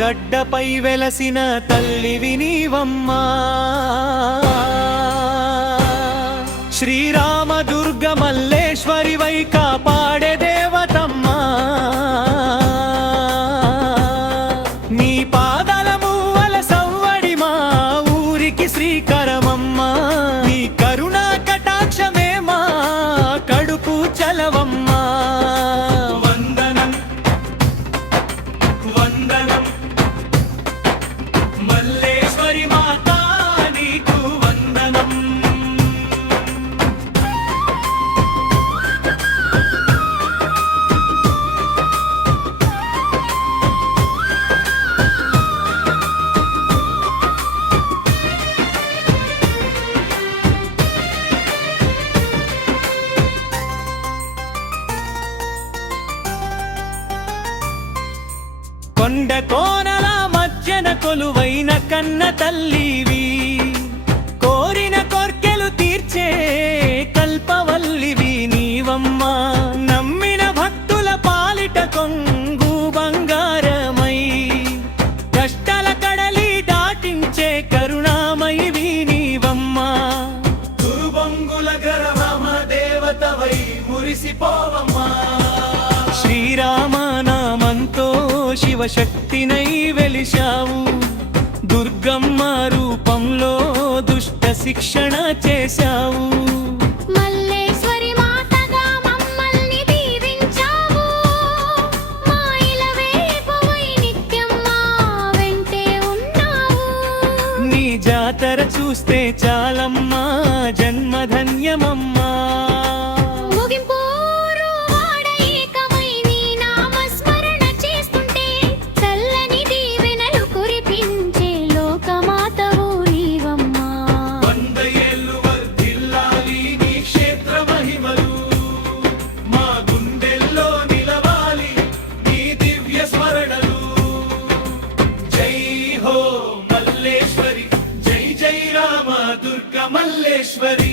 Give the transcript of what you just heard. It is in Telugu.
గడ్డపై వెలసిన తల్లివి నీవమ్మా శ్రీరామ దుర్గ మల్లేశ్వరివై కాపాడే దేవతమ్మా నీ పాదాల మువ్వల సవ్వడి మా ఊరికి శ్రీకరమమ్మా నీ కరుణా కటాక్షమే మా కడుపు చలవమ్మా వందనం వందనం మల్లేశ్వరి మాతా నీకు వందనం కొండ కోనల మధ్యన కొలువైన కన్న తల్లివి కోరిన కోర్కెలు తీర్చే కల్పవల్లివి నీవమ్మా నమ్మిన భక్తుల పాలిట కొంగు బంగారమై కష్టాల కడలి దాటించే కరుణామయివి నీవమ్మా గురుబొంగుల గరవమ దేవతవై మురిసిపోవమ్మా శ్రీరామనామంతో శివశక్తినై వెలిశావు దుర్గమ్మ రూపంలో దుష్ట శిక్షణ చేశావు మల్లేశ్వరి మాతగా మమ్మల్ని దీవించావు మా ఇలవేల్పువై నిత్యం మా వెంటే ఉన్నావు నీ జాతర చూస్తే చాలమ్మా జన్మధన్యమమ్మా మల్లేశ్వరి